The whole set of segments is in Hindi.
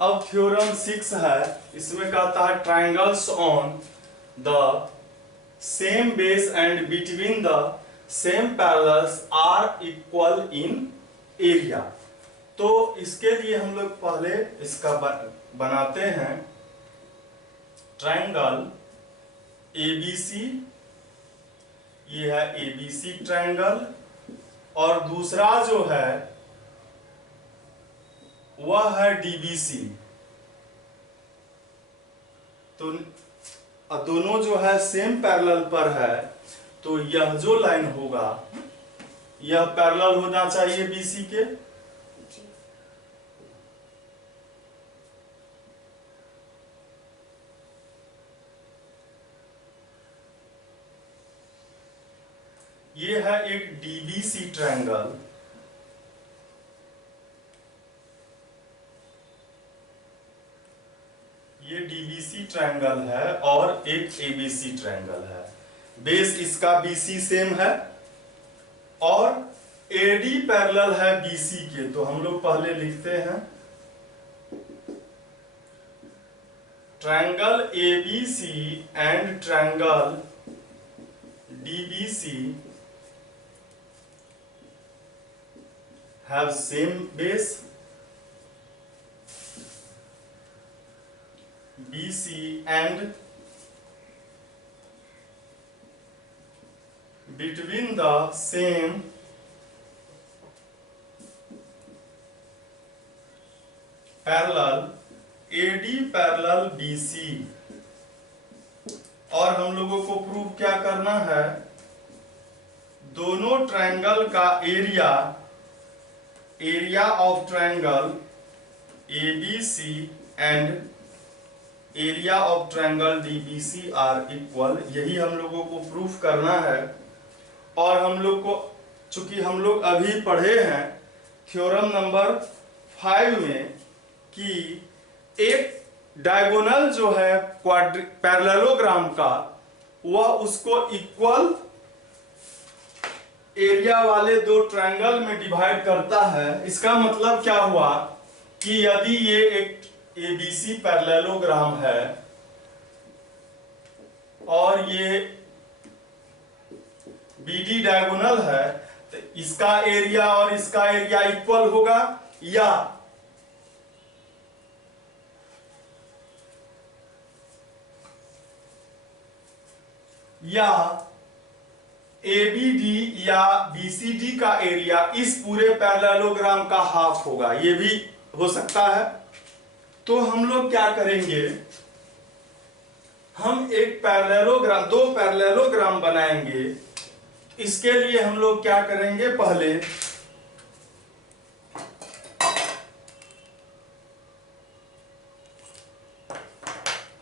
अब थ्योरम 6 है, इसमें कहता है triangles on the same base and between the same parallels are equal in area. तो इसके लिए हम लोग पहले इसका बनाते हैं ट्राइंगल एबीसी, ये है एबीसी ट्राइंगल, और दूसरा जो है वह है डीबीसी। तो दोनों जो है सेम पैरेलल पर है, तो यह जो लाइन होगा यह पैरेलल होना चाहिए बीसी के। ये है एक डीबीसी ट्रायंगल, ये डीबीसी ट्रायंगल है और एक एबीसी ट्रायंगल है। बेस इसका बीसी सेम है और एडी पैरेलल है बीसी के। तो हम लोग पहले लिखते हैं triangle ABC and triangle DBC have same base BC and between the same parallel AD parallel BC। और हम लोगों को प्रूव क्या करना है, दोनों ट्रायंगल का area of triangle ABC and area of triangle DBC are equal, यही हम लोगों को प्रूफ करना है। और हम लोग को, चूंकि हम लोग अभी पढ़े हैं थ्योरम नंबर 5 में कि एक डायगोनल जो है पैरेललोग्राम का, वह उसको इक्वल एरिया वाले दो ट्रायंगल में डिवाइड करता है। इसका मतलब क्या हुआ कि यदि ये एक एबीसी पैरेललोग्राम है और ये बीडी डायगोनल है, तो इसका एरिया और इसका एरिया इक्वल होगा, या ABD या BCD का एरिया इस पूरे पैरेललोग्राम का हाफ होगा, ये भी हो सकता है। तो हम लोग क्या करेंगे, हम एक पैरेललोग्राम, दो पैरेललोग्राम बनाएंगे। इसके लिए हम लोग क्या करेंगे, पहले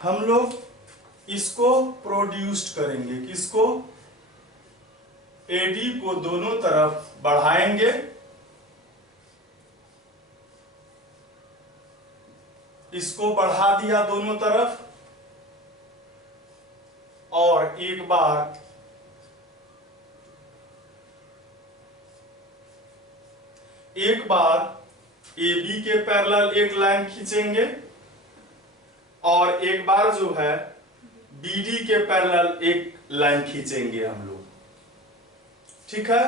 हम लोग इसको प्रोड्यूस्ड करेंगे, किसको, AD को दोनों तरफ बढ़ाएंगे, इसको बढ़ा दिया दोनों तरफ, और एक बार AB के पैरेलल एक लाइन खींचेंगे और एक बार जो है BD के पैरेलल एक लाइन खींचेंगे हम लोग। ठीक है,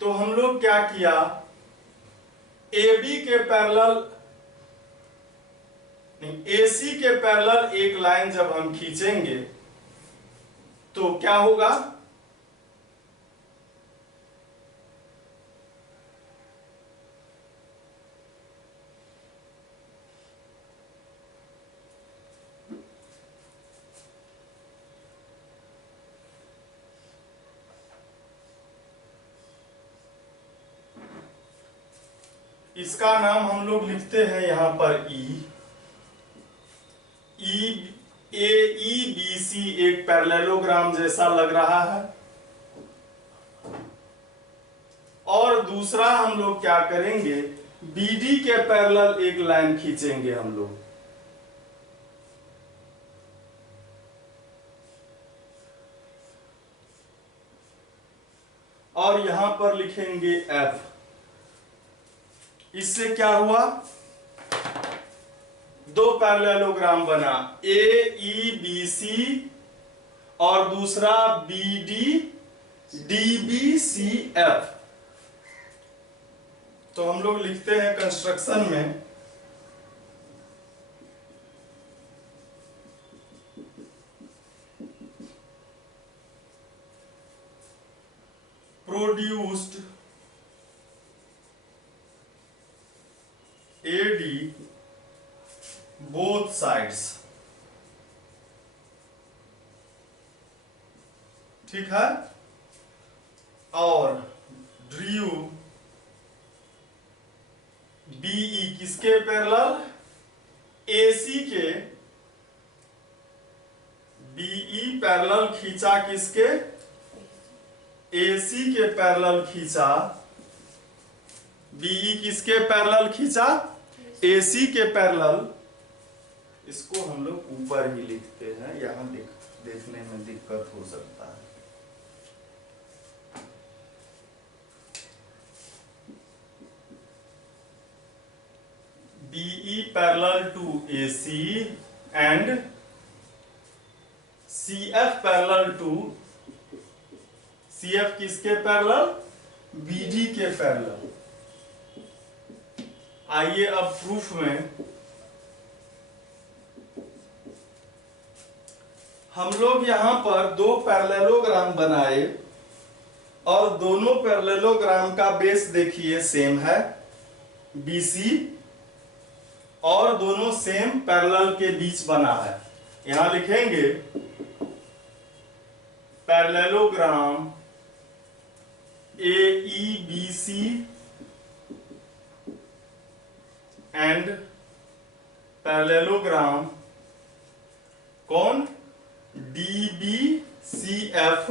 तो हम लोग क्या किया, AB के पैरेलल AC के पैरेलल एक लाइन जब हम खींचेंगे तो क्या होगा, इसका नाम हम लोग लिखते हैं यहां पर AEBC, एक पैरेललोग्राम जैसा लग रहा है। और दूसरा हम लोग क्या करेंगे, BD के पैरेलल एक लाइन खींचेंगे हम लोग, और यहां पर लिखेंगे F। इससे क्या हुआ, दो पैरेललोग्राम बना, AEBC और दूसरा BDDBCF। तो हम लोग लिखते हैं कंस्ट्रक्शन में प्रोड्यूस्ड AD बोथ साइड्स। ठीक है, और ड्रू BE किसके पैरेलल, AC के, BE पैरेलल खींचा किसके, AC के पैरेलल खींचा, BE किसके पैरेलल खींचा, AC के पैरेलल। इसको हम लोग ऊपर ही लिखते हैं, यहां देखने में दिक्कत हो सकता है। BE parallel to AC and CF parallel to, CF किसके पैरेलल, BD के पैरेलल। आइए अब प्रूफ में हम लोग यहां पर दो पैरेललोग्राम बनाए और दोनों पैरेललोग्राम का बेस देखिए सेम है BC, और दोनों सेम पैरेलल के बीच बना है। यहां लिखेंगे पैरेललोग्राम AEBC एंड पैरेललोग्राम कौन, DBCF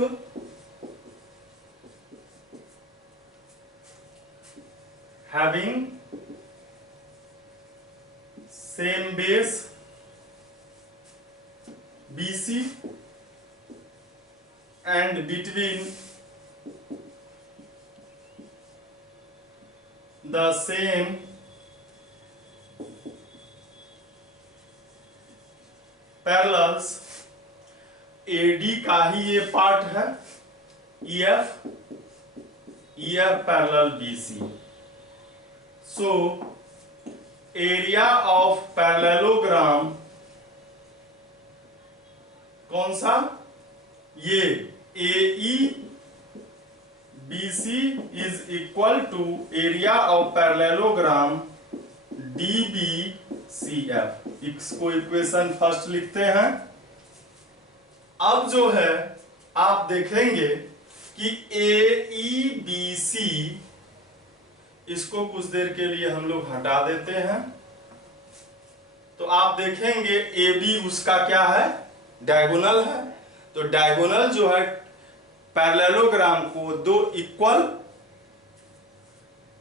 having same base BC and between the same parallels, AD का ही ये पार्ट है, EF parallel BC। So area of parallelogram कौन सा, ये AEBC is equal to area of parallelogram DBCF। इसको इक्वेशन फर्स्ट लिखते हैं। अब जो है आप देखेंगे कि AEBC, इसको कुछ देर के लिए हम लोग हटा देते हैं, तो आप देखेंगे AB उसका क्या है, डायगोनल है। तो डायगोनल जो है पैरेललोग्राम को दो इक्वल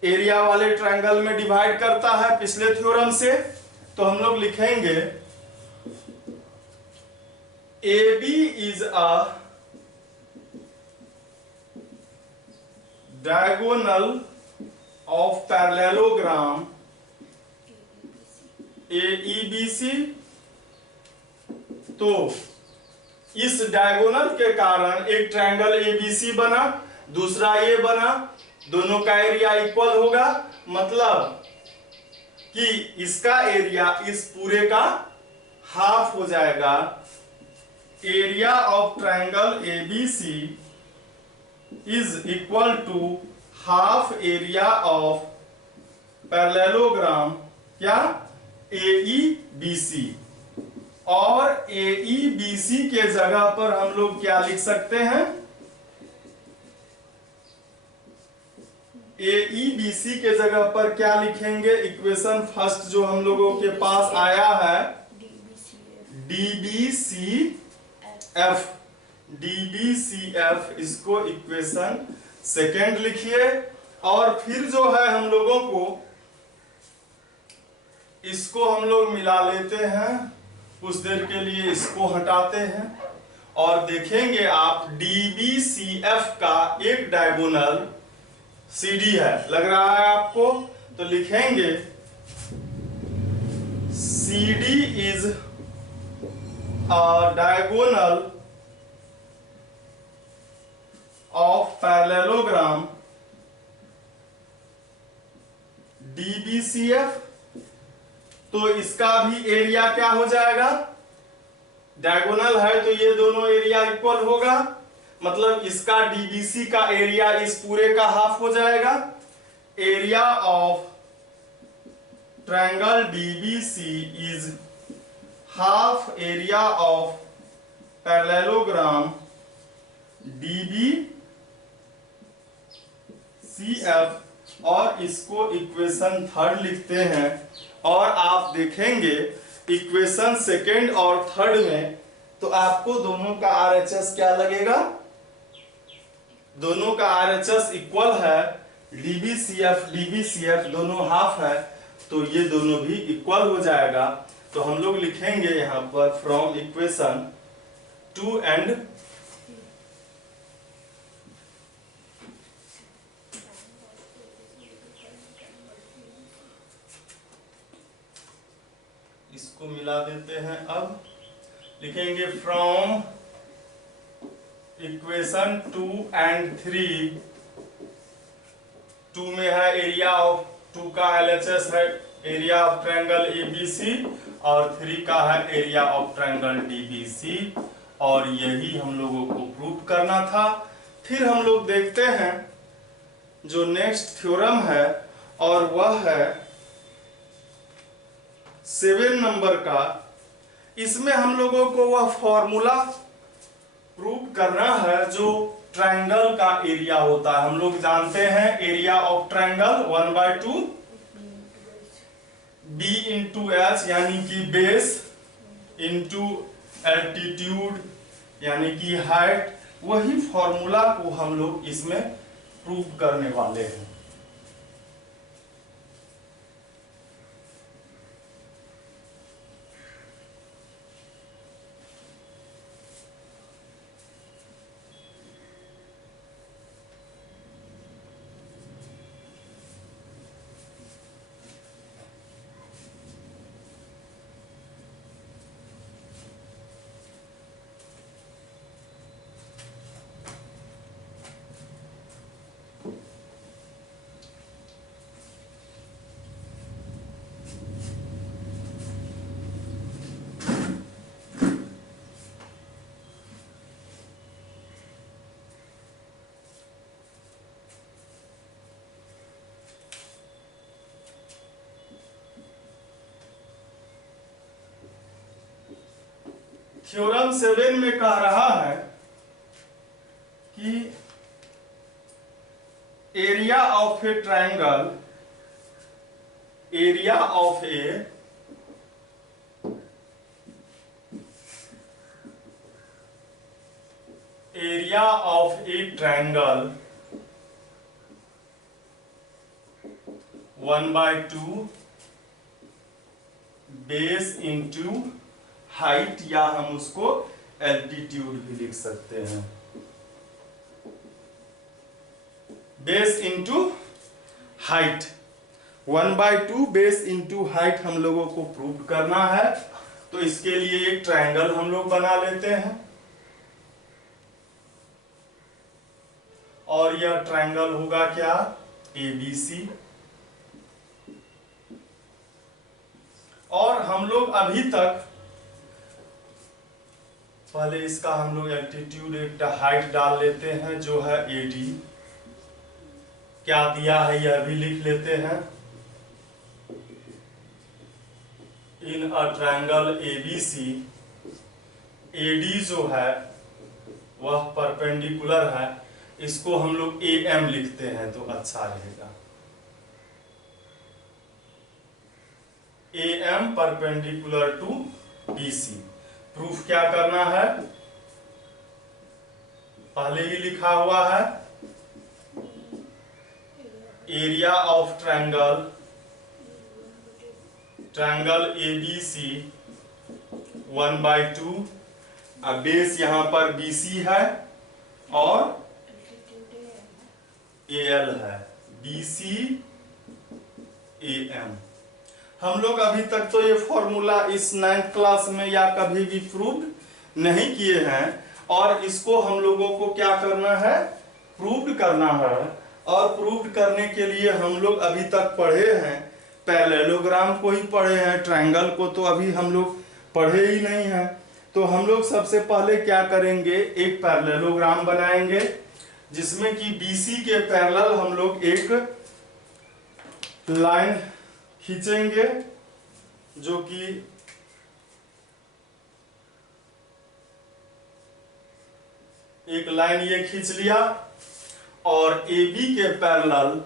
एरिया वाले ट्रायंगल में डिवाइड करता है पिछले थ्योरम से। तो हम लोग लिखेंगे AB is a diagonal of parallelogram AEBC। तो इस डायगोनल के कारण एक ट्रायंगल ABC बना, दूसरा ये बना, दोनों का एरिया इक्वल होगा, मतलब कि इसका एरिया इस पूरे का हाफ हो जाएगा। Area of triangle ABC is equal to half area of parallelogram क्या, AEBC। और AEBC के जगह पर हम लोग क्या लिख सकते हैं, AEBC के जगह पर क्या लिखेंगे, इक्वेशन फर्स्ट जो हम लोगों के पास आया है DBCF, इसको इक्वेशन सेकेंड लिखिए। और फिर जो है हम लोगों को इसको हम लोग मिला लेते हैं, कुछ देर के लिए इसको हटाते हैं और देखेंगे आप DBCF का एक डायगोनल CD है, लग रहा है आपको। तो लिखेंगे C CD is a diagonal of parallelogram DBCF, तो इसका भी एरिया क्या हो जाएगा, डायगोनल है तो ये दोनों एरिया इक्वल होगा, मतलब इसका डीबीसी का एरिया इस पूरे का हाफ हो जाएगा। Area of triangle DBC is half area of parallelogram DBCF, और इसको इक्वेशन थर्ड लिखते हैं। और आप देखेंगे इक्वेशन सेकेंड और थर्ड में तो आपको दोनों का RHS क्या लगेगा, दोनों का RHS इक्वल है, DBCF दोनों हाफ है, तो ये दोनों भी इक्वल हो जाएगा। तो हम लोग लिखेंगे यहां पर फ्रॉम इक्वेशन 2 एंड इसको मिला देते हैं। अब लिखेंगे फ्रॉम इक्वेशन 2 एंड 3, 2 में है एरिया ऑफ 2 का LHS है एरिया ऑफ ट्रायंगल ABC, और 3 का है एरिया ऑफ ट्रायंगल DBC, और यही हम लोगों को प्रूव करना था। फिर हम लोग देखते हैं जो नेक्स्ट थ्योरम है, और वह है 7 नंबर का। इसमें हम लोगों को वह फॉर्मूला प्रूव करना है जो ट्रायंगल का एरिया होता है। हम लोग जानते हैं area of triangle 1/2 B into H, यानी कि बेस इंटू एल्टीट्यूड यानी कि हाइट। वही फॉर्मूला को हम लोग इसमें प्रूव करने वाले हैं। थ्योरम 7 में कह रहा है कि area of A triangle, area of A triangle 1/2 base into height, या हम उसको एल्टीट्यूड भी लिख सकते हैं, base into height. 1/2 base into height हम लोगों को प्रूव करना है। तो इसके लिए एक ट्रायंगल हम लोग बना लेते हैं, और यह ट्रायंगल होगा क्या, ABC। और हम लोग अभी तक पहले इसका हम लोग एल्टीट्यूड एक हाइट डाल लेते हैं जो है AD, क्या दिया है यह भी लिख लेते हैं। इन अ ट्रायंगल ABC AD जो है वह परपेंडिकुलर है, इसको हम लोग AM लिखते हैं तो अच्छा रहेगा। AM perpendicular to BC। Proof क्या करना है, पहले ही लिखा हुआ है, एरिया ऑफ ट्रायंगल ABC 1/2, अब बेस यहां पर BC है और AL है, BC AM। हम लोग अभी तक तो ये फॉर्मूला इस 9th क्लास में या कभी भी प्रूव नहीं किए हैं, और इसको हम लोगों को क्या करना है, प्रूव करना है। और प्रूव करने के लिए हम लोग अभी तक पढ़े हैं पैरेललोग्राम को ही पढ़े हैं, ट्रायंगल को तो अभी हम लोग पढ़े ही नहीं हैं। तो हम लोग सबसे पहले क्या करेंगे, एक पैरेललोग्राम बनाएंगे जिसमें कि BC के पैरेलल हम लोग एक लाइन खींचेंगे, जो कि एक लाइन ये खींच लिया, और AB के पैरेलल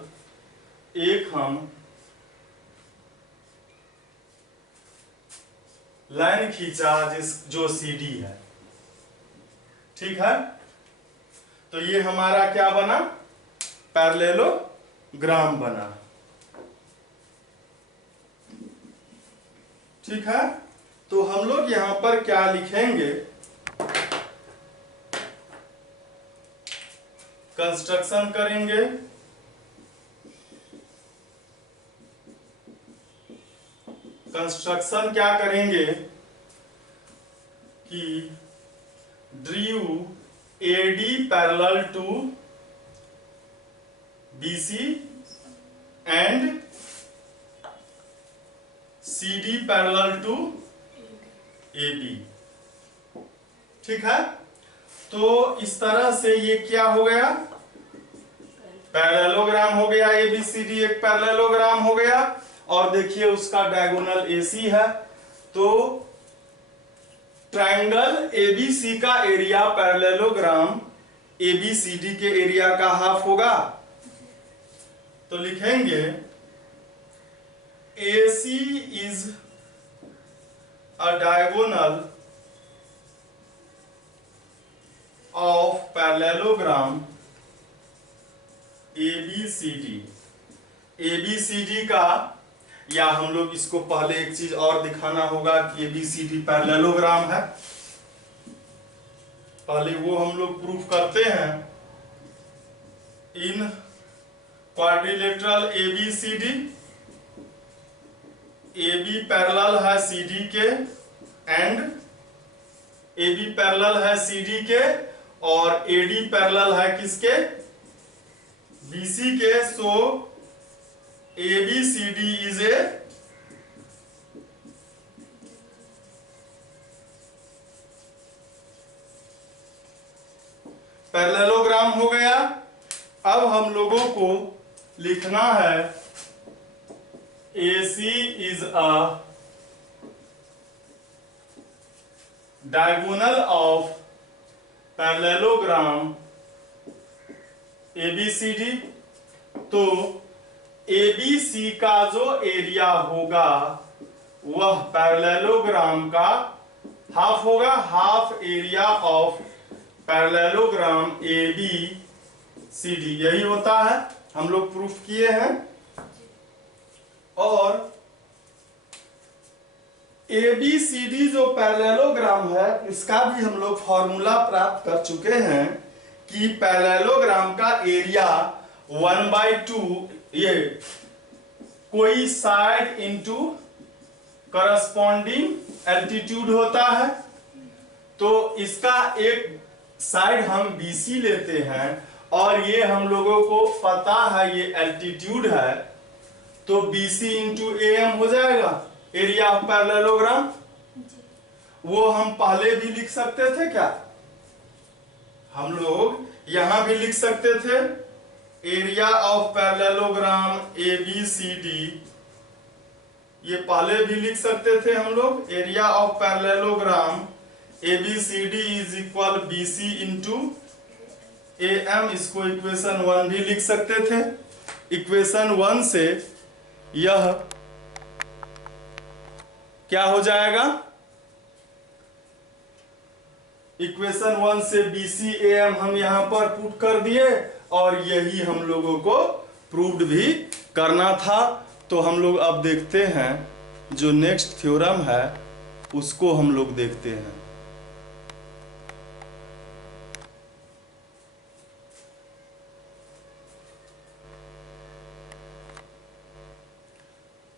एक हम लाइन खींचा जो CD है। ठीक है, तो ये हमारा क्या बना, पैरेललोग्राम बना। ठीक है, तो हम लोग यहां पर क्या लिखेंगे, कंस्ट्रक्शन करेंगे। कंस्ट्रक्शन क्या करेंगे कि draw AD parallel to BC and CD parallel to AB। ठीक है, तो इस तरह से ये क्या हो गया, पैरेललोग्राम हो गया। ABCD एक पैरेललोग्राम हो गया, और देखिए उसका डायगोनल AC है। तो ट्रायंगल ABC का एरिया पैरेललोग्राम ABCD के एरिया का हाफ होगा। तो लिखेंगे AC is a diagonal of parallelogram ABCD। ABCD का, या हम लोग इसको पहले एक चीज और दिखाना होगा कि ABCD पैरेललोग्राम है, पहले वो हम लोग प्रूफ करते हैं। इन क्वाड्रिलेटरल ABCD, AB पैरेलल है CD के, एंड AB पैरेलल है CD के, और AD पैरेलल है किसके, BC के। सो ABCD इज ए पैरेललोग्राम हो गया। अब हम लोगों को लिखना है AC is a diagonal of parallelogram ABCD। तो ABC का जो एरिया होगा वह पैरेललोग्राम का हाफ होगा, half area of parallelogram ABCD, यही होता है, हम लोग प्रूफ किए हैं। और ABCD जो पैरेललोग्राम है इसका भी हम लोग फॉर्मूला प्राप्त कर चुके हैं कि पैरेललोग्राम का एरिया 1/2, ये कोई साइड इनटू करस्पॉन्डिंग एल्टीट्यूड होता है। तो इसका एक साइड हम BC लेते हैं, और ये हम लोगों को पता है ये एल्टीट्यूड है, तो BC इंटू AM हो जाएगा एरिया ऑफ पैरेललोग्राम। वो हम पहले भी लिख सकते थे क्या, हम लोग यहां भी लिख सकते थे एरिया ऑफ पैरेललोग्राम ABCD, ये पहले भी लिख सकते थे हम लोग, area of parallelogram ABCD is equal BC into AM। इसको इक्वेशन 1 भी लिख सकते थे। इक्वेशन 1 से यह क्या हो जाएगा, इक्वेशन 1 से BC AM हम यहां पर पुट कर दिए, और यही हम लोगों को प्रूव्ड भी करना था। तो हम लोग अब देखते हैं जो नेक्स्ट थ्योरम है उसको हम लोग देखते हैं।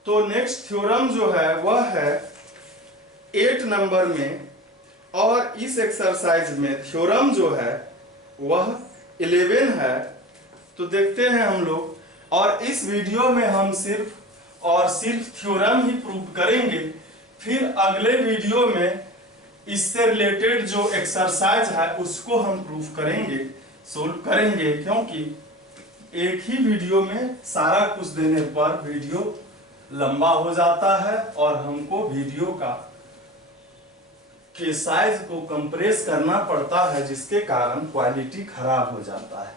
तो नेक्स्ट थ्योरम जो है वह है 8 नंबर में, और इस एक्सरसाइज में थ्योरम जो है वह 11 है। तो देखते हैं हम लोग, और इस वीडियो में हम सिर्फ और सिर्फ थ्योरम ही प्रूव करेंगे। फिर अगले वीडियो में इससे रिलेटेड जो एक्सरसाइज है उसको हम प्रूव करेंगे, सोल्व करेंगे, क्योंकि एक ही वीडियो में सारा कुछ देने पर वीडियो लंबा हो जाता है और हमको वीडियो के साइज को कंप्रेस करना पड़ता है, जिसके कारण क्वालिटी खराब हो जाता है।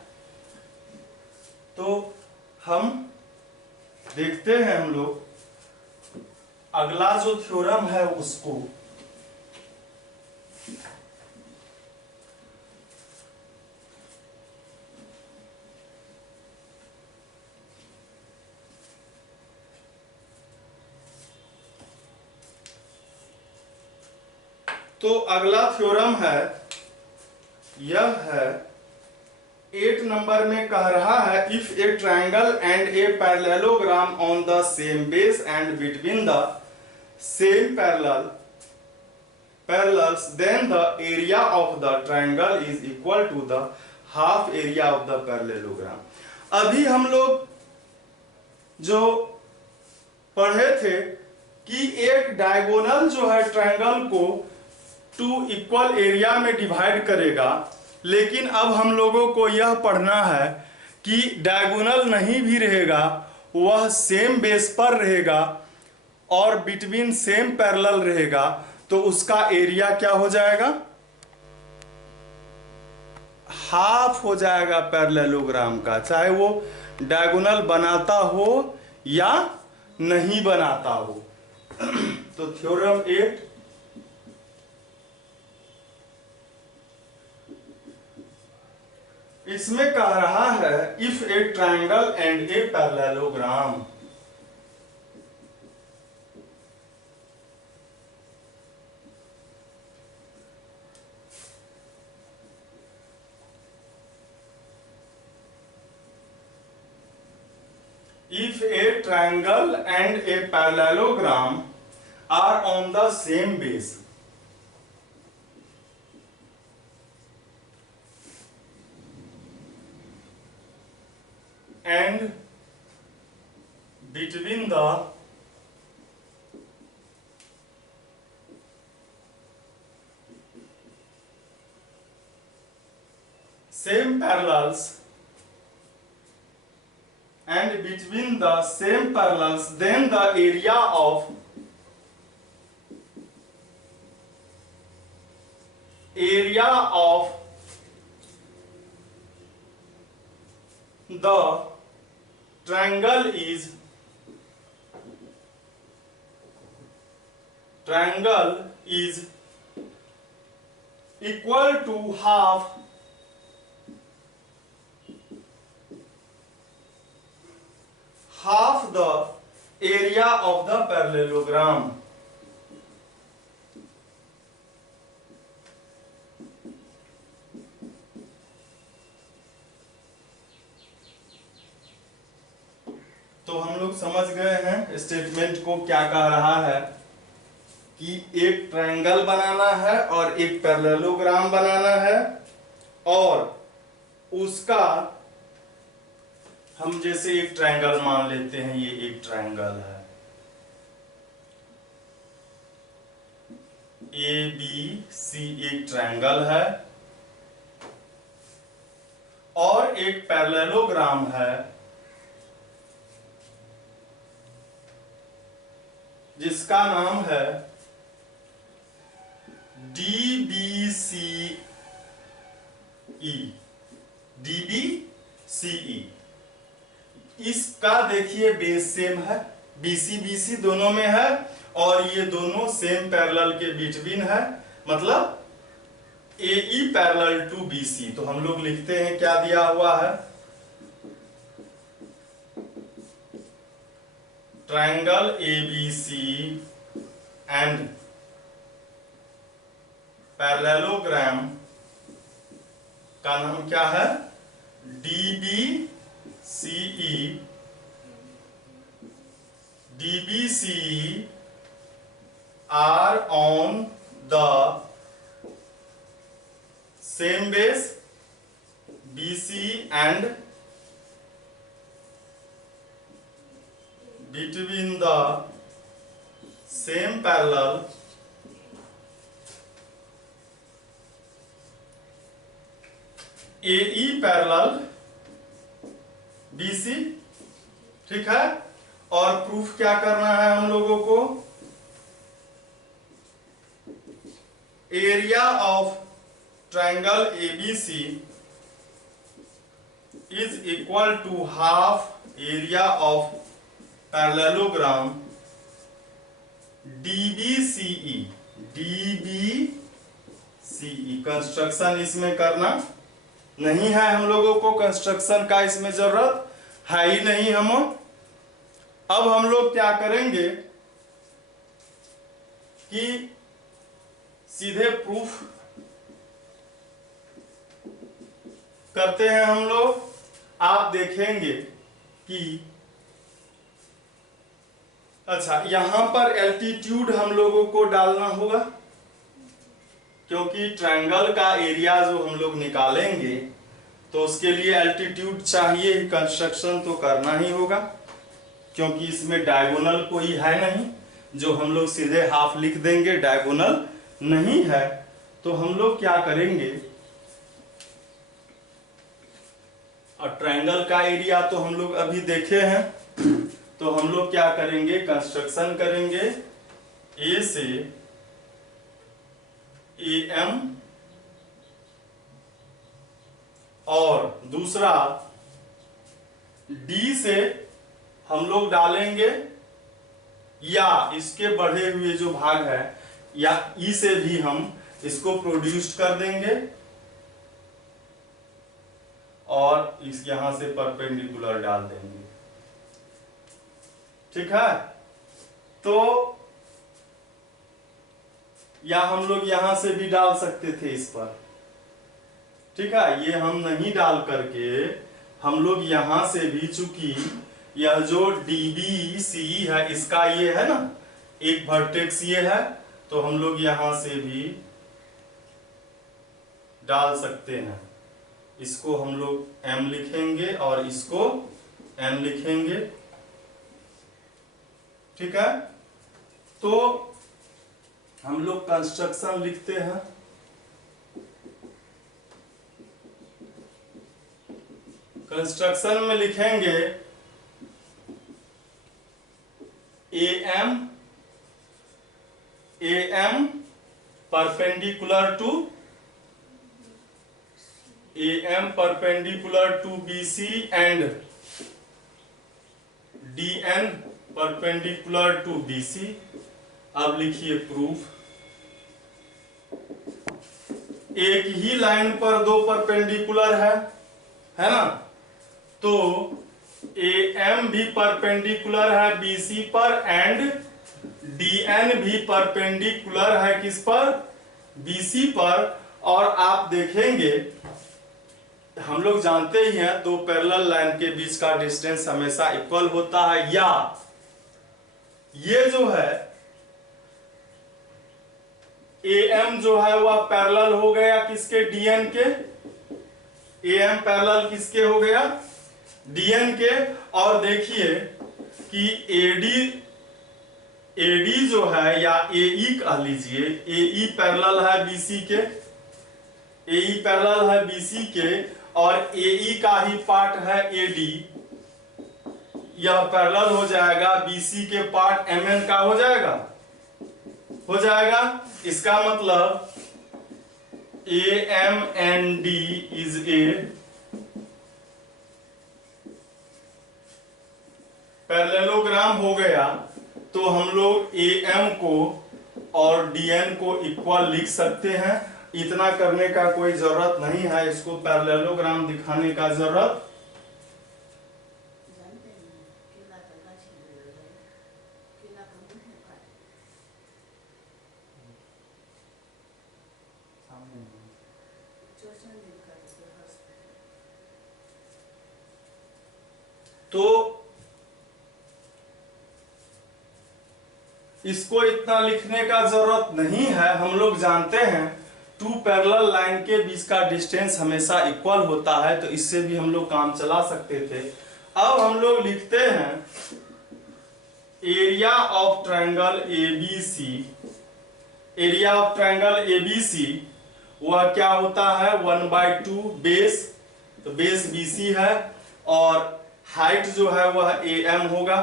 तो हम देखते हैं हम लोग अगला जो थ्योरम है उसको। तो अगला थ्योरम है, यह है 8 नंबर में कह रहा है, if a triangle and a parallelogram on the same base and between the same parallels then the area of the triangle is equal to the half area of the parallelogram. अभी हम लोग जो पढ़े थे कि एक डायगोनल जो है ट्रायंगल को 2 इक्वल एरिया में डिवाइड करेगा, लेकिन अब हम लोगों को यह पढ़ना है कि डायगोनल नहीं भी रहेगा, वह सेम बेस पर रहेगा और बिटवीन सेम पैरेलल रहेगा, तो उसका एरिया क्या हो जाएगा? हाफ हो जाएगा पैरेललोग्राम का, चाहे वो डायगोनल बनाता हो या नहीं बनाता हो। तो थ्योरम 8 इसमें कह रहा है, if a triangle and a parallelogram if a triangle and a parallelogram are on the same base and between the same parallels and between the same parallels, then the area of the triangle is equal to half the area of the parallelogram. तो हम लोग समझ गए हैं स्टेटमेंट को क्या कह रहा है कि एक ट्रायंगल बनाना है और एक पैरेललोग्राम बनाना है, और उसका हम जैसे एक ट्रायंगल मान लेते हैं, ये एक ट्रायंगल है ABC, एक ट्रायंगल है, और एक पैरेललोग्राम है जिसका नाम है DBCE। इसका देखिए बेस सेम है, BC दोनों में है, और ये दोनों सेम पैरेलल के बिटवीन है, मतलब AE पैरेलल टू BC। तो हम लोग लिखते हैं, क्या दिया हुआ है, ट्रायंगल ABC एंड पैरेललोग्राम का नाम क्या है, DBCE DBC are on the same base, BC and between the same parallel AE parallel BC। ठीक है, और प्रूफ क्या करना है हम लोगों को? Area of triangle ABC is equal to half area of parallelogram DBCE। DBCE construction इसमें करना नहीं है हम लोगों को, कंस्ट्रक्शन का इसमें जरूरत है ही नहीं। अब हम लोग क्या करेंगे कि सीधे प्रूफ करते हैं हम लोग। आप देखेंगे कि अच्छा, यहां पर एल्टीट्यूड हम लोगों को डालना होगा, क्योंकि ट्रायंगल का एरिया जो हम लोग निकालेंगे तो उसके लिए एल्टीट्यूड चाहिए, कंस्ट्रक्शन तो करना ही होगा, क्योंकि इसमें डायगोनल कोई है नहीं जो हम लोग सीधे हाफ लिख देंगे, डायगोनल नहीं है। तो हम लोग क्या करेंगे, और ट्रायंगल का एरिया तो हम लोग अभी देखे हैं, तो हम लोग क्या करेंगे, कंस्ट्रक्शन करेंगे ए से AM और दूसरा D से हम लोग डालेंगे, या इसके बढ़े हुए जो भाग है या E से भी हम इसको प्रोड्यूस कर देंगे और इस यहां से परपेंडिकुलर डाल देंगे। ठीक है, तो या हम लोग यहां से भी डाल सकते थे इस पर। ठीक है, ये हम नहीं डाल करके हम लोग यहां से भी, चूंकि यह जो DBCE है इसका ये है ना, एक वर्टेक्स ये है, तो हम लोग यहां से भी डाल सकते हैं। इसको हम लोग M लिखेंगे और इसको N लिखेंगे। ठीक है, तो हम लोग कंस्ट्रक्शन लिखते हैं। कंस्ट्रक्शन में लिखेंगे AM perpendicular to BC and DN perpendicular to BC। अब लिखिए प्रूफ, एक ही लाइन पर दो परपेंडिकुलर है ना, तो AM भी परपेंडिकुलर है BC पर एंड DN भी परपेंडिकुलर है किस पर, BC पर। और आप देखेंगे, हम लोग जानते ही हैं दो पैरेलल लाइन के बीच का डिस्टेंस हमेशा इक्वल होता है, या ये जो है AM जो है वह पैरेलल हो गया किसके, DN के। AM पैरेलल किसके हो गया, DN के। और देखिए कि AD जो है, या AE कह लीजिए, AE पैरेलल है BC के, AE पैरेलल है BC के, और AE का ही पार्ट है AD, यह पैरेलल हो जाएगा BC के पार्ट MN का हो जाएगा। इसका मतलब AM and D is a parallelogram हो गया। तो हम लोग AM को और DN को इक्वल लिख सकते हैं। इतना करने का कोई जरूरत नहीं है, इसको पैरेललोग्राम दिखाने का जरूरत तो इसको इतना लिखने का जरूरत नहीं है, हम लोग जानते हैं टू पैरेलल लाइन के बीच का डिस्टेंस हमेशा इक्वल होता है, तो इससे भी हम लोग काम चला सकते थे। अब हम लोग लिखते हैं area of triangle ABC. Area of triangle ABC वह क्या होता है 1/2 बेस, तो बेस बीसी है और हाइट जो है वह एम होगा।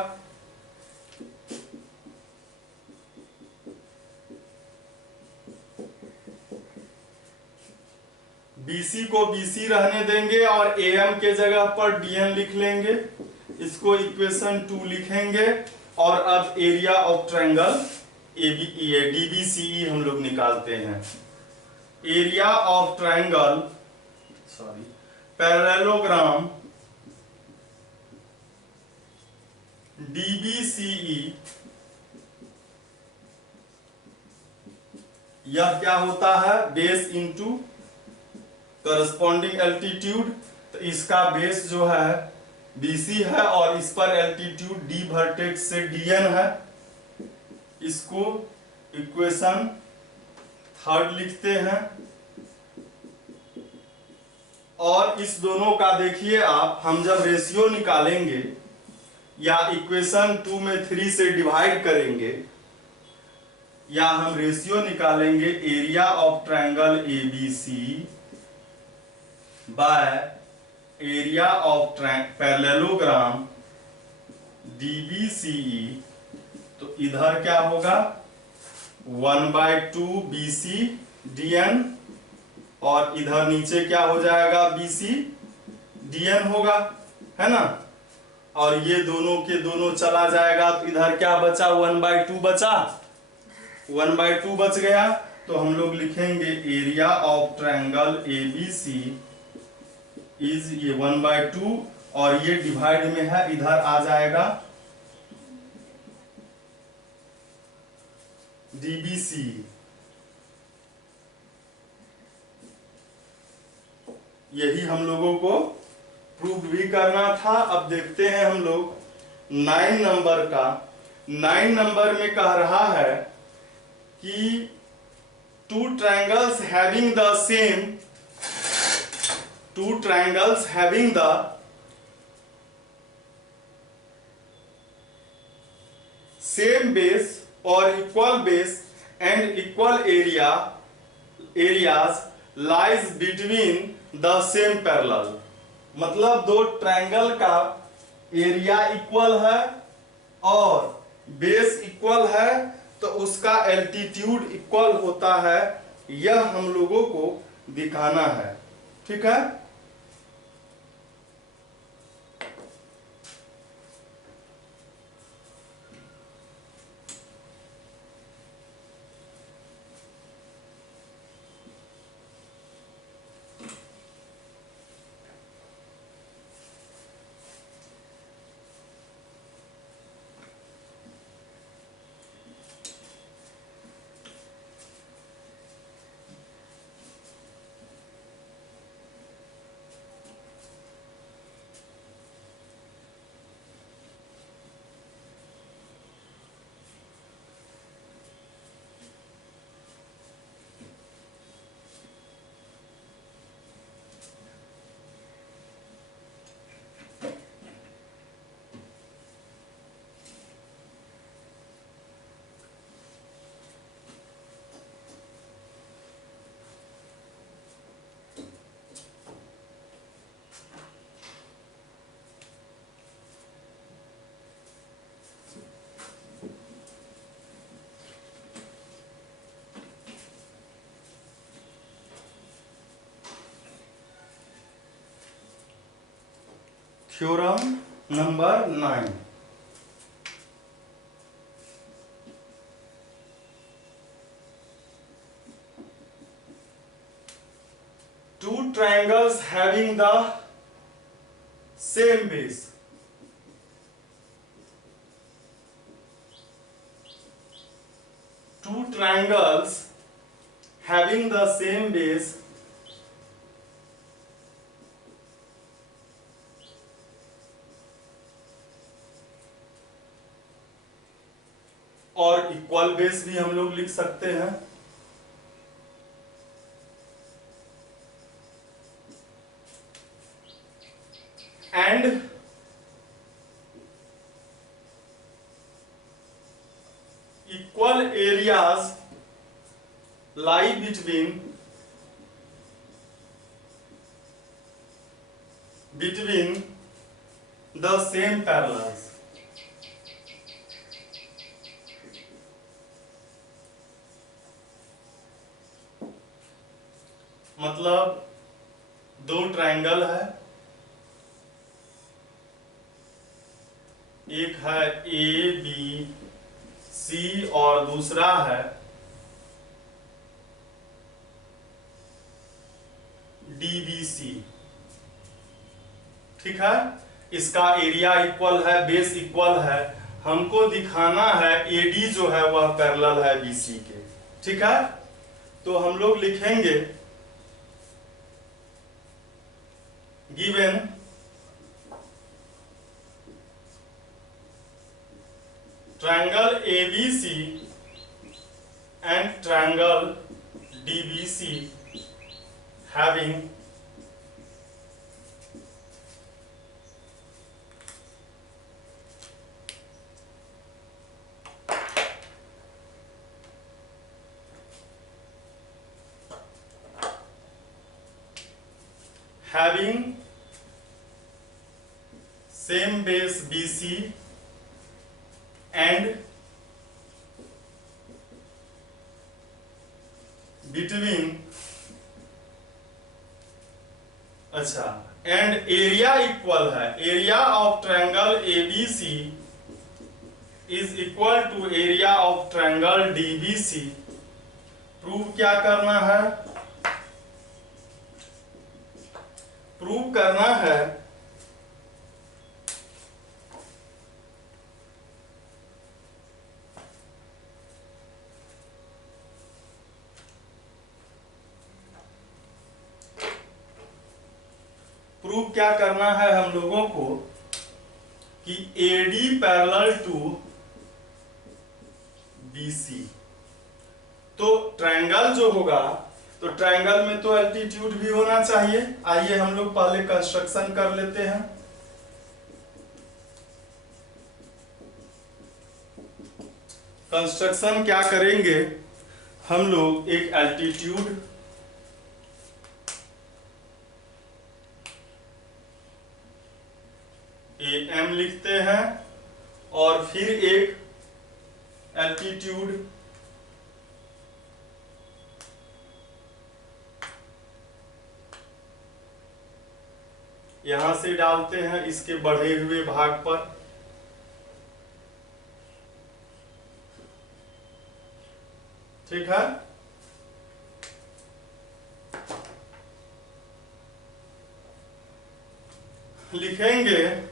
बीसी को बीसी रहने देंगे और एम के जगह पर डीएन लिख लेंगे, इसको इक्वेशन 2 लिखेंगे। और अब एरिया ऑफ ट्रायंगल डीबीसीई हम लोग निकालते हैं। एरिया ऑफ ट्रायंगल पैरेललोग्राम डीबीसीई, यह क्या होता है बेस इंटू करस्पॉन्डिंग एल्टीट्यूड, तो इसका बेस जो है BC है और इस पर एल्टीट्यूड D वर्टेक्स से DN है। इसको इक्वेशन 3 लिखते हैं और इस दोनों का देखिए आप, हम जब रेशियो निकालेंगे या इक्वेशन 2 में 3 से डिवाइड करेंगे या हम रेशियो निकालेंगे area of triangle ABC by area of parallelogram DBCE, तो इधर क्या होगा 1/2 BC DN और इधर नीचे क्या हो जाएगा BC DN होगा, है ना। और ये दोनों के दोनों चला जाएगा, तो इधर क्या बचा 1/2 बचा, 1/2 बच गया। तो हम लोग लिखेंगे area of triangle ABC is ये 1/2 और ये डिवाइड में है, इधर आ जाएगा DBC। यही हम लोगों को प्रूव भी करना था। अब देखते हैं हम लोग 9 नंबर का। 9 नंबर में कह रहा है कि two triangles having the same base or equal base and equal areas lies between the same parallel। मतलब दो ट्रायंगल का एरिया इक्वल है और बेस इक्वल है, तो उसका एल्टीट्यूड इक्वल होता है, यह हम लोगों को दिखाना है। ठीक है, theorem number 9। Two triangles having the same base, two triangles having the same base और इक्वल बेस भी हम लोग लिख सकते हैं। And equal areas lie between the same parallels। मतलब दो ट्रायंगल है, एक है ए बी सी और दूसरा है DBC। ठीक है, इसका एरिया इक्वल है, बेस इक्वल है, हमको दिखाना है AD जो है वह पैरेलल है BC के। ठीक है, तो हम लोग लिखेंगे given triangle ABC and triangle DBC having same base BC and between अच्छा एंड एरिया इक्वल है, area of triangle ABC is equal to area of triangle DBC। Prove क्या करना है? प्रूव करना है प्रूव क्या करना है हम लोगों को कि AD पैरेलल टू BC। तो ट्रायंगल जो होगा, तो ट्रायंगल में तो एल्टीट्यूड भी होना चाहिए। आइए हम लोग पहले कंस्ट्रक्शन कर लेते हैं। कंस्ट्रक्शन क्या करेंगे हम लोग, एक एल्टीट्यूड AM लिखते हैं और फिर एक एल्टीट्यूड यहां से डालते हैं इसके बढ़े हुए भाग पर। ठीक है, लिखेंगे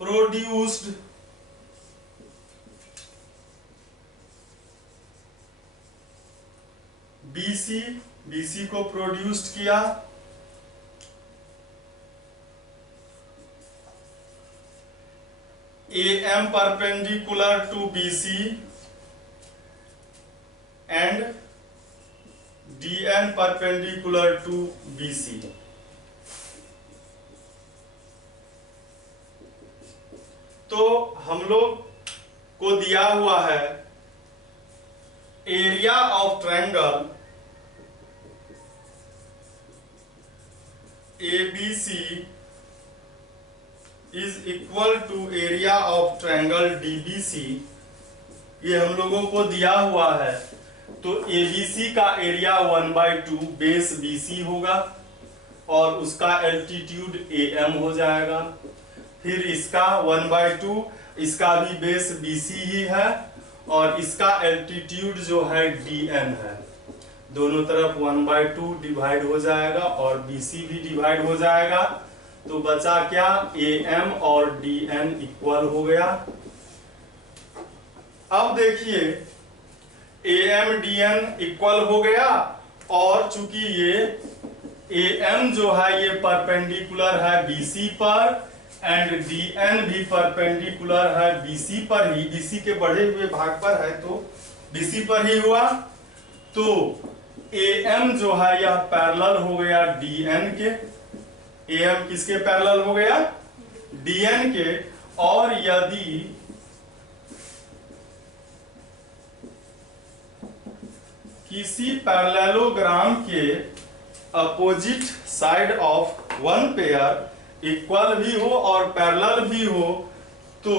प्रोड्यूस्ड BC को प्रोड्यूस्ड किया AM perpendicular to BC and DN perpendicular to BC। तो हम लोग को दिया हुआ है area of triangle ABC is equal to area of triangle DBC। ये हम लोगों को दिया हुआ है, तो ABC का एरिया 1/2 बेस BC होगा और उसका एल्टीट्यूड AM हो जाएगा। फिर इसका 1/2, इसका भी बेस BC ही है और इसका एल्टीट्यूड जो है DN है। दोनों तरफ 1/2 डिवाइड हो जाएगा और BC भी डिवाइड हो जाएगा। तो बचा क्या, AM और DN इक्वल हो गया। अब देखिए AMDN इक्वल हो गया, और चूंकि ये AM जो है ये परपेंडिकुलर है BC पर, एंड DN भी परपेंडिकुलर है BC पर ही, BC के बढ़े हुए भाग पर है तो BC पर ही हुआ। तो AM जो है यह पैरेलल हो गया DN के, AM किसके पैरेलल हो गया? DN के। और यदि किसी पैरेललोग्राम के opposite side of one pair equal भी हो और पैरेलल भी हो तो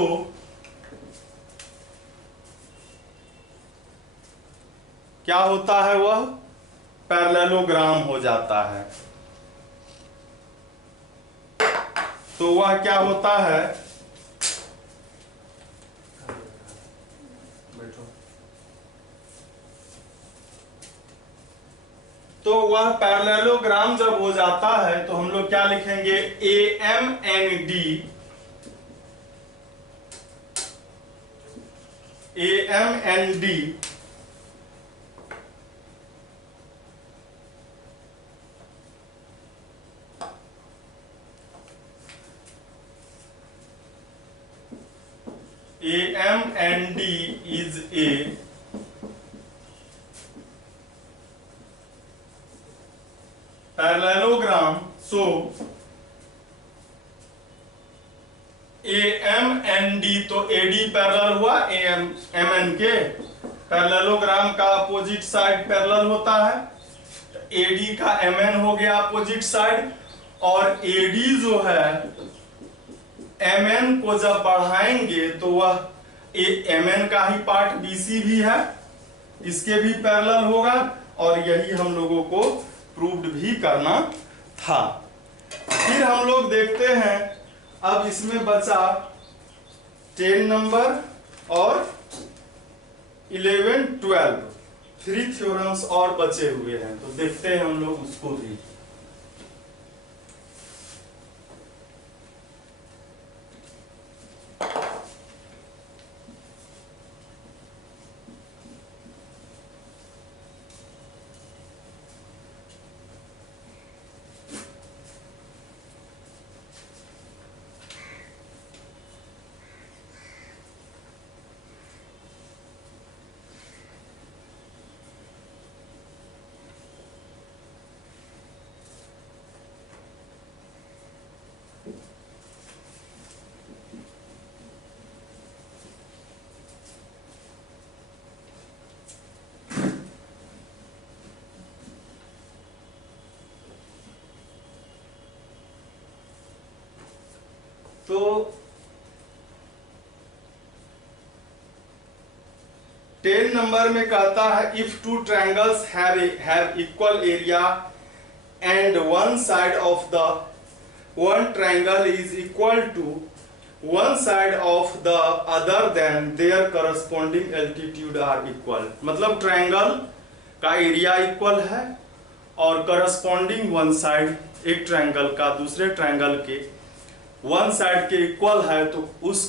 क्या होता है? वह पैरेललोग्राम हो जाता है। तो वह क्या होता है? तो वह पैरेललोग्राम जब हो जाता है तो हम लोग क्या लिखेंगे? AMND is a parallelogram. So AMND तो AD पैरेलल हुआ MN के, पैरेललोग्राम का अपोजिट साइड पैरेलल होता है, AD का MN हो गया अपोजिट साइड, और AD जो है MN को जब बढ़ाएंगे तो वह MN का ही पार्ट BC भी है, इसके भी पैरेलल होगा, और यही हम लोगों को प्रूव्ड भी करना था। फिर हम लोग देखते हैं, अब इसमें बचा 10 नंबर और 11, 12, 3 थ्योरम्स और बचे हुए हैं, तो देखते हैं हम लोग उसको भी। तो 10 नंबर में कहता है if two triangles have equal area and one side of the one triangle is equal to one side of the other then their corresponding altitude are equal. मतलब ट्रायंगल का एरिया इक्वल है और करस्पॉन्डिंग वन साइड एक ट्रायंगल का दूसरे ट्रायंगल के वन साइड के इक्वल है, तो उस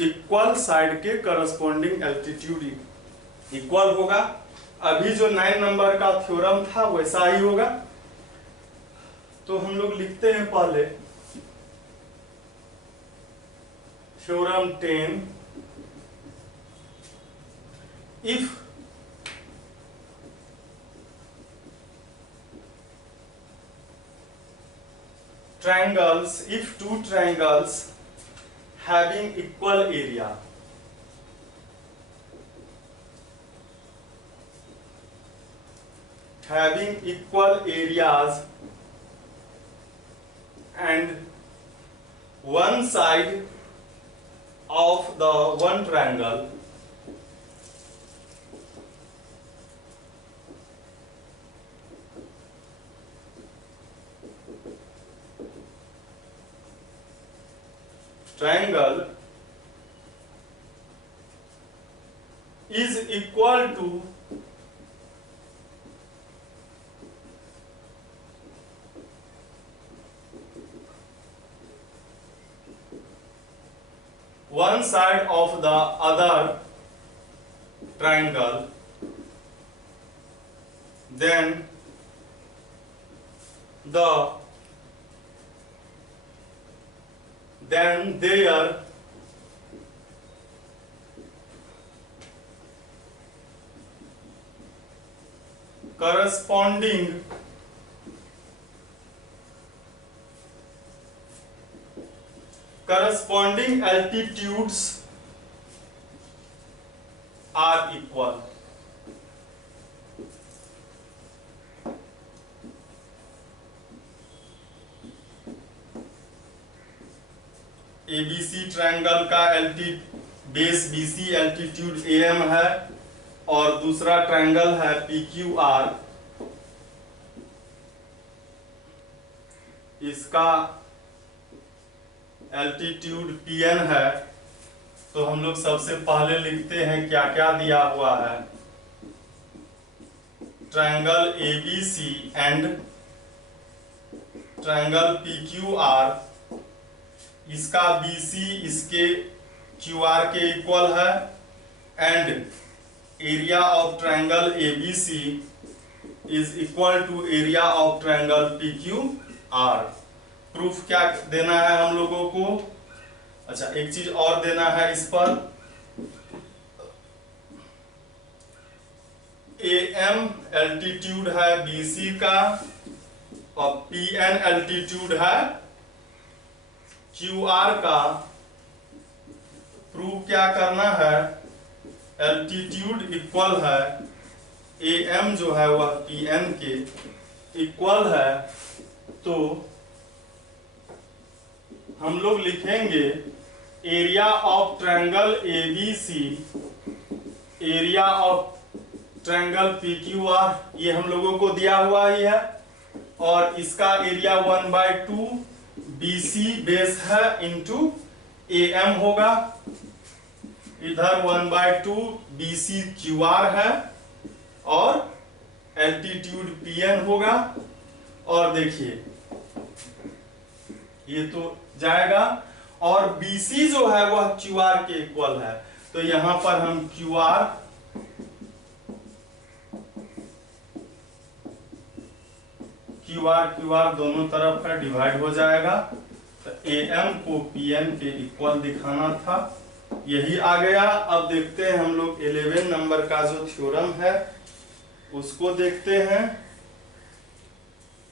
इक्वल साइड के करस्पॉन्डिंग एल्टीट्यूड इक्वल होगा। अभी जो 9 नंबर का थ्योरम था वैसा ही होगा। तो हम लोग लिखते हैं पहले theorem 10, if triangles, if two triangles having equal area having equal areas and one side of the one triangle is equal to one side of the other triangle, then their corresponding altitudes are equal. ABC triangle का बेस BC एल्टीट्यूड AM है और दूसरा ट्रायंगल है PQR, इसका एल्टीट्यूड PN है। तो हम लोग सबसे पहले लिखते हैं क्या क्या दिया हुआ है। Triangle ABC and triangle PQR, इसका BC इसके QR के इक्वल है and area of triangle ABC is equal to area of triangle PQR। Proof क्या देना है हम लोगों को? अच्छा, एक चीज और देना है इस पर। AM एल्टीट्यूड है BC का और PN एल्टीट्यूड है QR का। प्रूफ क्या करना है? एल्टीट्यूड इक्वल है AM जो है वह PN के इक्वल है। तो हम लोग लिखेंगे area of triangle ABC, area of triangle PQR, ये हम लोगों को दिया हुआ ही है, और इसका एरिया 1/2 BC बेस है इंटू AM होगा, इधर 1/2 BC QR है और एल्टीट्यूड PN होगा। और देखिए ये तो जाएगा और BC जो है वह QR के इक्वल है। तो यहां पर हम QR दोनों तरफ का डिवाइड हो जाएगा। तो AM को PN के इक्वल दिखाना था, यही आ गया। अब देखते हैं हम लोग 11 नंबर का जो थ्योरम है उसको देखते हैं।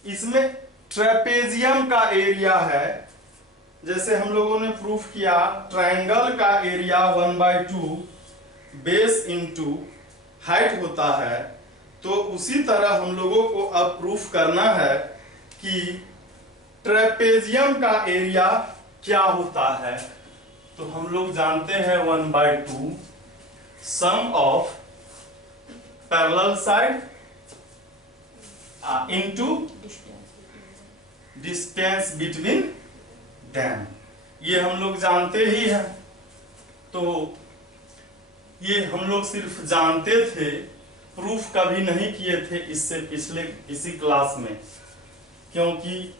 इसमें ट्रेपेजियम का एरिया है, जैसे हम लोगों ने प्रूफ किया ट्रायंगल का एरिया 1/2 बेस इंटू हाइट होता है, तो उसी तरह हम लोगों को अब प्रूफ करना है कि ट्रेपेजियम का एरिया क्या होता है। तो हम लोग जानते हैं 1/2 sum of parallel side into distance between them, ये हम लोग जानते ही हैं। तो ये हम लोग सिर्फ जानते थे, प्रूफ कभी नहीं किए थे इससे पिछले किसी क्लास में, क्योंकि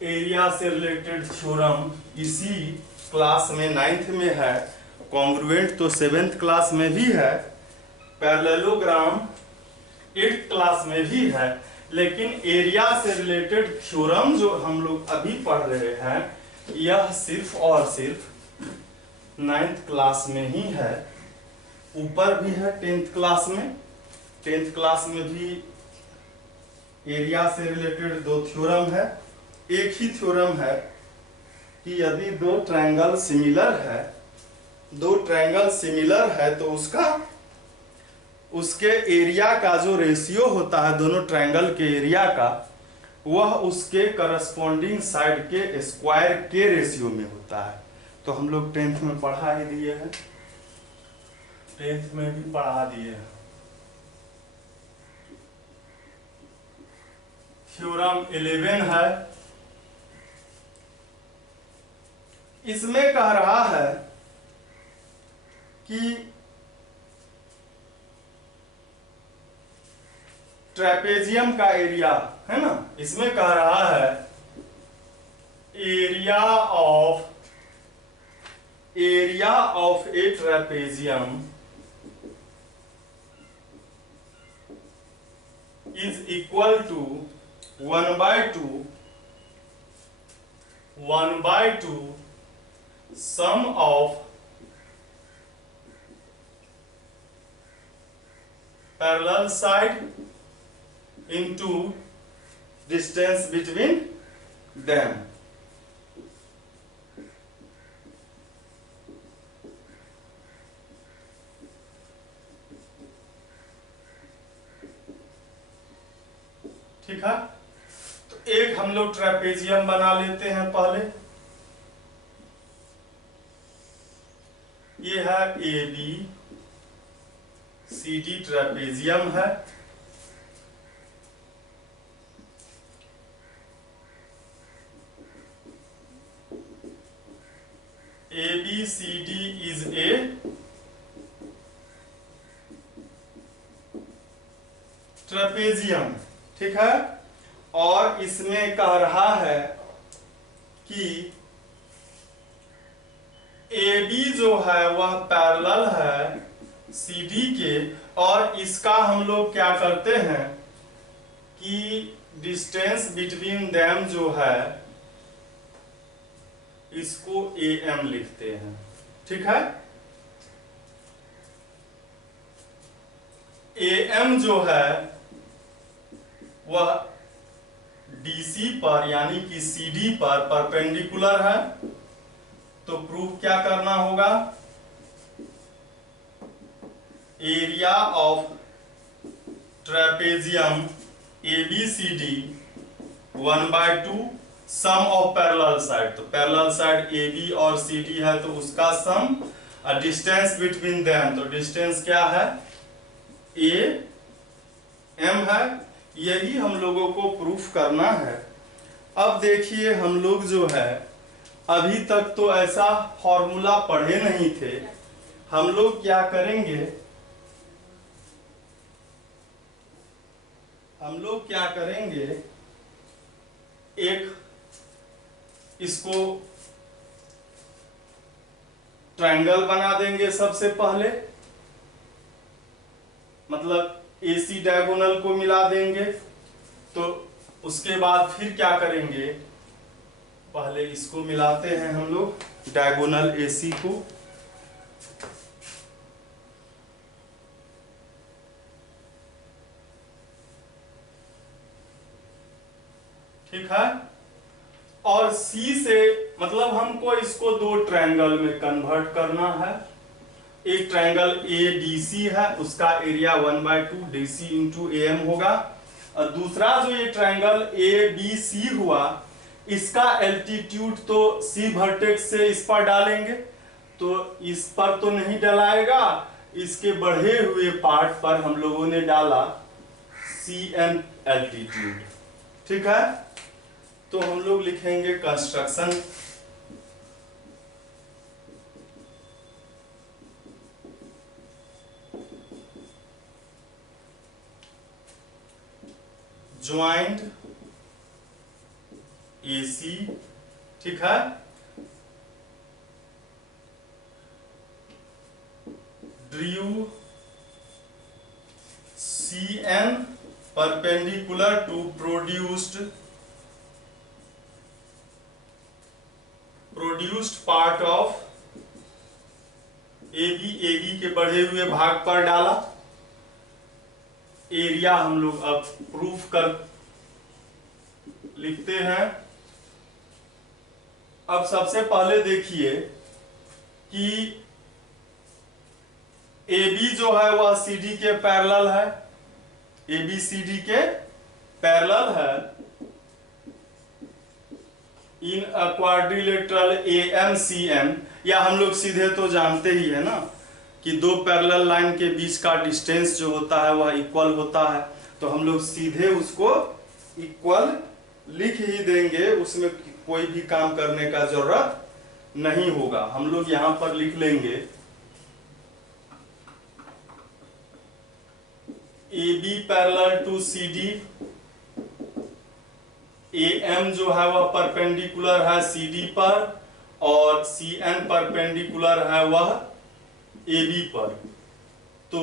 एरिया से रिलेटेड थ्योरम इसी क्लास में 9th में है, कॉन्ग्रुएंट तो 7th क्लास में भी है, पैरेललोग्राम 8th क्लास में भी है, लेकिन एरिया से रिलेटेड थ्योरम जो हम लोग अभी पढ़ रहे हैं यह सिर्फ और सिर्फ 9th क्लास में ही है। ऊपर भी है 10th क्लास में। 10th क्लास में भी एरिया से रिलेटेड 2 थ्योरम है। एक ही थ्योरम है कि यदि दो ट्रायंगल सिमिलर है तो उसके एरिया का जो रेशियो होता है दोनों ट्रायंगल के एरिया का, वह उसके करस्पॉन्डिंग साइड के स्क्वायर के रेशियो में होता है। तो हम लोग 10th में पढ़ा ही दिए हैं, 10th में भी पढ़ा दिए हैं। थ्योरम 11 है, इसमें कह रहा है कि ट्रेपेजियम का एरिया है ना, इसमें कह रहा है area of area of A trapezium is equal to 1/2 sum of parallel side into distance between them. ठीक है, तो एक हम लोग ट्रेपेजियम बना लेते हैं पहले। ये है A B C D trapezium है। A B C D is a trapezium, ठीक है। और इसमें कह रहा है कि ए बी जो है वह पैरेलल है सी डी के, और इसका हम लोग क्या करते हैं कि डिस्टेंस बिटवीन देम जो है इसको ए एम लिखते हैं, ठीक है। ए एम जो है वह डीसी पर यानी कि सीडी पर परपेंडिकुलर है, तो प्रूफ क्या करना होगा, area of trapezium A B C D 1/2 sum of parallel side, तो पैरेलल साइड ए बी और सी डी है तो उसका सम, और डिस्टेंस बिटवीन देम, तो डिस्टेंस क्या है, ए एम है। यही हम लोगों को प्रूफ करना है। अब देखिए हम लोग जो है अभी तक तो ऐसा फॉर्मूला पढ़े नहीं थे। हम लोग क्या करेंगे, एक इसको ट्रायंगल बना देंगे सबसे पहले, मतलब AC डायगोनल को मिला देंगे। तो उसके बाद फिर क्या करेंगे, पहले इसको मिलाते हैं हम लोग डायगोनल AC को, ठीक है। और C से मतलब हमको इसको दो ट्रायंगल में कन्वर्ट करना है। एक ट्रायंगल ADC है, उसका एरिया 1/2 DC इंटू AM होगा, और दूसरा जो ये ट्रायंगल ABC हुआ इसका एल्टीट्यूड तो C वर्टेक्स से इस पर डालेंगे, तो इस पर तो नहीं डलाएगा, इसके बढ़े हुए पार्ट पर हम लोगों ने डाला CN एल्टीट्यूड, ठीक है। तो हम लोग लिखेंगे कंस्ट्रक्शन, ज्वाइंट AC, ठीक है, drew CN perpendicular to produced part of AB के बढ़े हुए भाग पर डाला। एरिया हम लोग अब प्रूफ कर लिखते हैं। अब सबसे पहले देखिए कि AB जो है वह CD के पैरेलल है, AB CD के पैरेलल है इन क्वाड्रिलेटरल AMCN, या हम लोग सीधे तो जानते ही है ना कि दो पैरेलल लाइन के बीच का डिस्टेंस जो होता है वह इक्वल होता है, तो हम लोग सीधे उसको इक्वल लिख ही देंगे, उसमें कोई भी काम करने का जरूरत नहीं होगा। हम लोग यहां पर लिख लेंगे AB parallel to CD, AM जो है वह परपेंडिकुलर है CD पर, और CN परपेंडिकुलर है वह AB पर, तो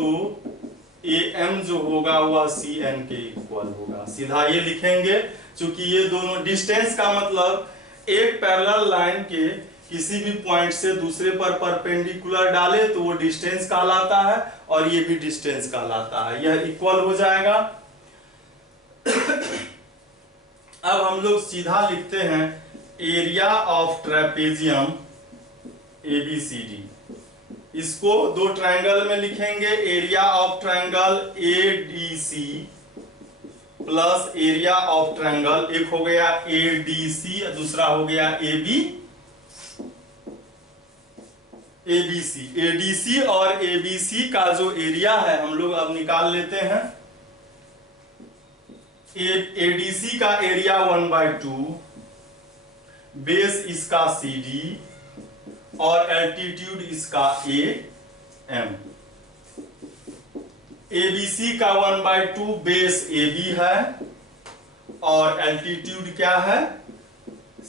AM जो होगा वह CN के इक्वल होगा। सीधा ये लिखेंगे, क्योंकि ये दोनों डिस्टेंस का मतलब एक पैरेलल लाइन के किसी भी पॉइंट से दूसरे पर परपेंडिकुलर डाले तो वो डिस्टेंस कहलाता है, और ये भी डिस्टेंस कहलाता है, यह इक्वल हो जाएगा। अब हम लोग सीधा लिखते हैं एरिया ऑफ ट्रेपेजियम ABCD। इसको दो ट्रायंगल में लिखेंगे, area of triangle ADC plus area of triangle, एक हो गया ADC, दूसरा हो गया ABC। ADC और ABC का जो एरिया है हम लोग अब निकाल लेते हैं। ADC का एरिया 1/2, बेस इसका CD और एल्टीट्यूड इसका AM। ABC का 1/2 बेस AB है और एल्टीट्यूड क्या है,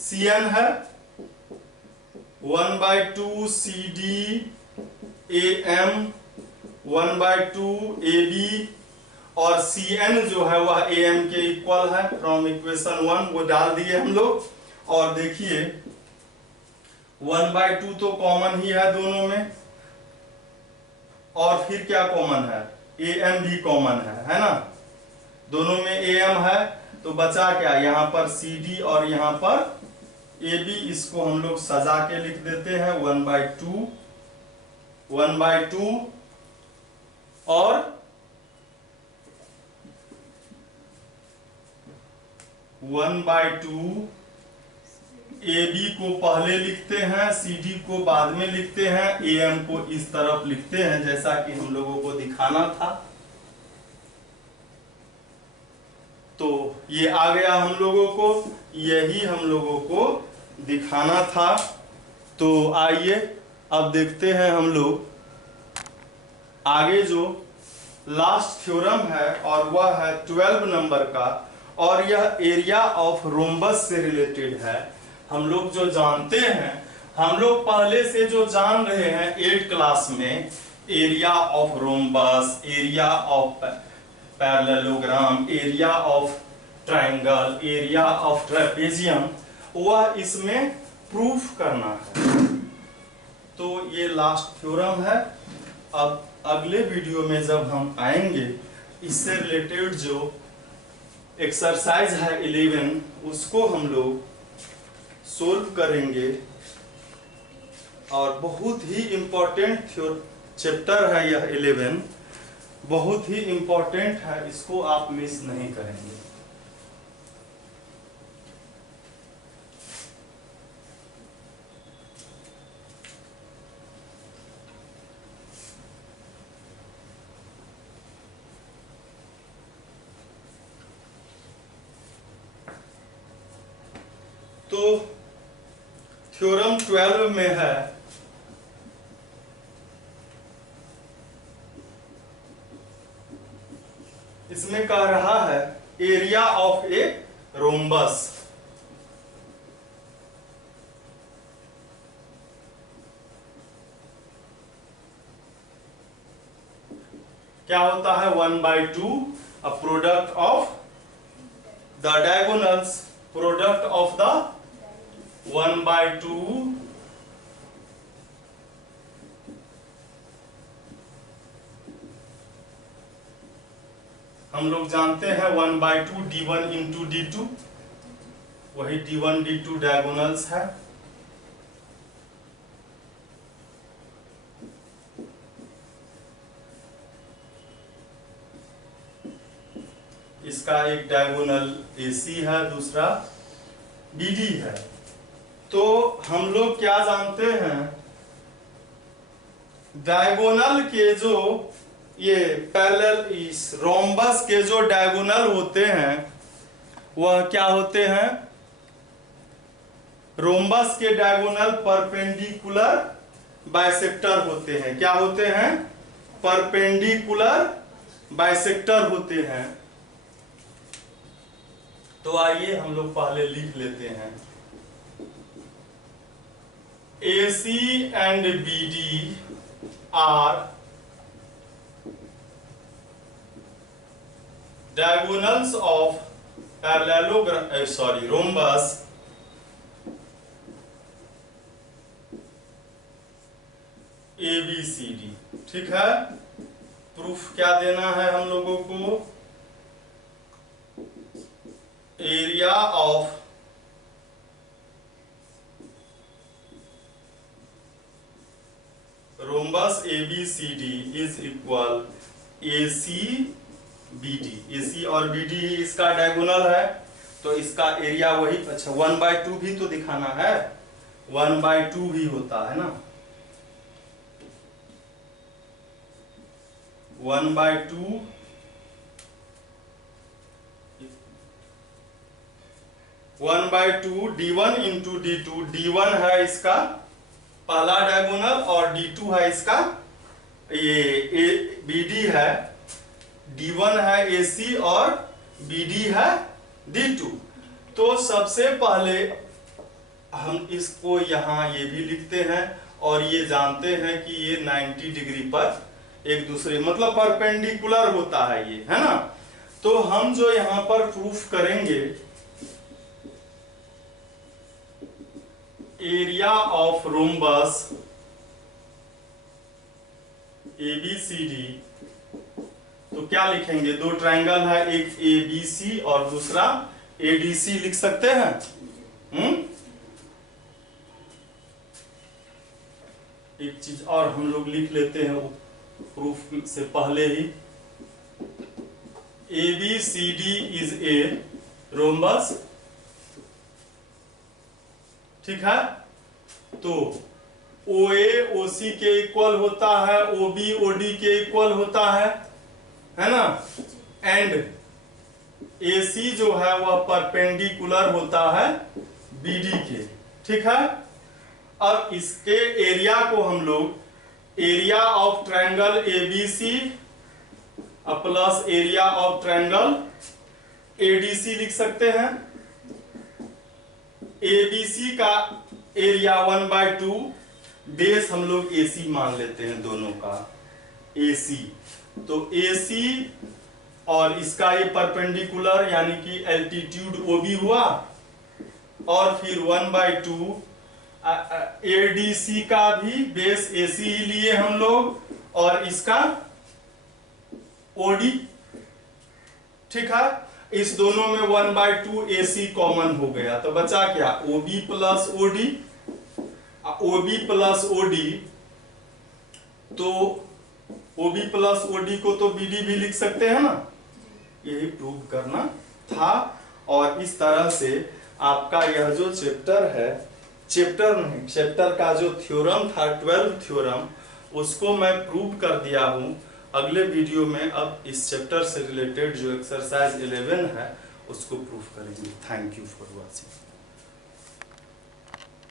CN है। 1/2 CD AM, 1/2 AB और CN जो है वह AM के इक्वल है। फ्रॉम इक्वेशन 1 वो डाल दिए हम लोग, और देखिए 1/2 तो कॉमन ही है दोनों में, और फिर क्या कॉमन है, AM भी कॉमन है ना, दोनों में AM है, तो बचा क्या, यहाँ पर CD और यहाँ पर AB। इसको हम लोग सजा के लिख देते हैं 1/2 और 1/2 AB को पहले लिखते हैं, CD को बाद में लिखते हैं, AM को इस तरफ लिखते हैं, जैसा कि हम लोगों को दिखाना था। तो ये आ गया हम लोगों को, यही हम लोगों को दिखाना था। तो आइए अब देखते हैं हम लोग आगे जो लास्ट थ्योरम है, और वह है 12 नंबर का, और यह एरिया ऑफ रोम्बस से रिलेटेड है। हम लोग जो जानते हैं, हम लोग पहले से जो जान रहे हैं 8th क्लास में, area of rhombus, area of parallelogram, area of triangle, area of trapezium, वह इसमें प्रूफ करना है। तो ये लास्ट थ्योरम है। अब अगले वीडियो में जब हम आएंगे, इससे रिलेटेड जो एक्सरसाइज है 11, उसको हम लोग सोल्व करेंगे, और बहुत ही इंपॉर्टेंट चैप्टर है यह 11, बहुत ही इंपॉर्टेंट है, इसको आप मिस नहीं करेंगे। तो थ्योरम 12 में है, इसमें कह रहा है एरिया ऑफ ए रोम्बस। क्या होता है, 1/2 a product of the diagonals, product of the 1/2 हम लोग जानते हैं 1/2 D1 इंटू D2, वही D1 D2 डायगोनल्स है। इसका एक डायगोनल AC है, दूसरा BD है। तो हम लोग क्या जानते हैं, डायगोनल के जो ये पैरेलल, इस रोम्बस के जो डायगोनल होते हैं वह क्या होते हैं, रोम्बस के डायगोनल परपेंडिकुलर बाइसेक्टर होते हैं। क्या होते हैं, परपेंडिकुलर बाइसेक्टर होते हैं। तो आइए हम लोग पहले लिख लेते हैं। AC and BD are diagonals of rhombus ABCD। ठीक है, प्रूफ क्या देना है हम लोगों को? Area of rhombus ABCD is equal ACBD। AC और BD इसका डायगोनल है, तो इसका एरिया वही, अच्छा 1/2 भी तो दिखाना है, 1/2 भी होता है ना, 1/2 D1 इंटू D2। D1 है इसका पहला डायगोनल और D2 है इसका ये BD है, D1 है AC और BD है D2। तो सबसे पहले हम इसको यहाँ ये भी लिखते हैं और ये जानते हैं कि ये 90 डिग्री पर एक दूसरे मतलब परपेंडिकुलर होता है ये, है ना। तो हम जो यहाँ पर प्रूफ करेंगे एरिया ऑफ रोम्बस ABCD, तो क्या लिखेंगे? दो ट्रायंगल है, एक ABC और दूसरा ADC लिख सकते हैं। एक चीज और हम लोग लिख लेते हैं प्रूफ से पहले ही, ABCD इज ए रोम्बस। ठीक है, तो OA OC के इक्वल होता है, OB OD के इक्वल होता है ना, एंड AC जो है वह परपेंडिकुलर होता है BD के। ठीक है, अब इसके एरिया को हम लोग area of triangle ABC plus area of triangle ADC लिख सकते हैं। ABC का एरिया 1/2, बेस हम लोग AC मान लेते हैं दोनों का, AC। तो AC और इसका ये परपेंडिकुलर यानी कि एल्टीट्यूड OB हुआ, और फिर 1/2 ADC का भी बेस AC ही लिए हम लोग, और इसका OD। ठीक है, इस दोनों में 1/2 AC कॉमन हो गया, तो बचा क्या? OB plus OD। OB plus OD, तो OB प्लस OD को तो BD भी लिख सकते हैं ना, यही प्रूव करना था। और इस तरह से आपका यह जो चैप्टर है, चैप्टर नहीं, चैप्टर का जो थ्योरम था 12 थ्योरम, उसको मैं प्रूव कर दिया हूं। अगले वीडियो में अब इस चैप्टर से रिलेटेड जो एक्सरसाइज 11 है उसको प्रूफ करेंगे। Thank you for watching.